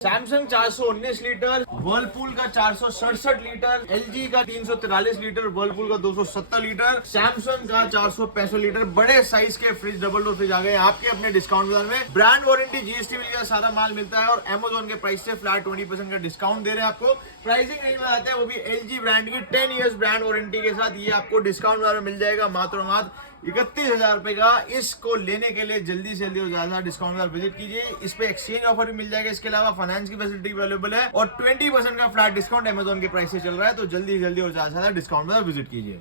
Samsung 419 litre, Whirlpool का 467 litre, LG का 343 litre, Whirlpool का 270 लीटर, सैमसंग का 465 लीटर। बड़े साइज के फ्रिज, डबल डोर फ्रिज आ गए आपके अपने डिस्काउंट बाजार में। ब्रांड वारंटी, जीएसटी मिल गया, सारा माल मिलता है और अमेजोन के प्राइस से फ्लैट 20% का डिस्काउंट दे रहे हैं आपको। प्राइसिंग रेंज में आते हैं वो भी एलजी ब्रांड की 10 इयर्स ब्रांड वारंटी के साथ। ये आपको डिस्काउंट बाजार में मिल जाएगा मात्र 31,000 रुपए का। इसको लेने के लिए जल्दी से जल्दी ज्यादा डिस्काउंट बाजार विजिट कीजिए। इस पे एक्सचेंज ऑफर भी मिल जाएगा। इसके अलावा फाइनेंस की फैसिलिटी अवेलेबल है और 20% का फ्लैट डिस्काउंट अमेजोन के प्राइस से चल रहा है। तो जल्दी और ज्यादा डिस्काउंट बाजार विजिट कीजिए।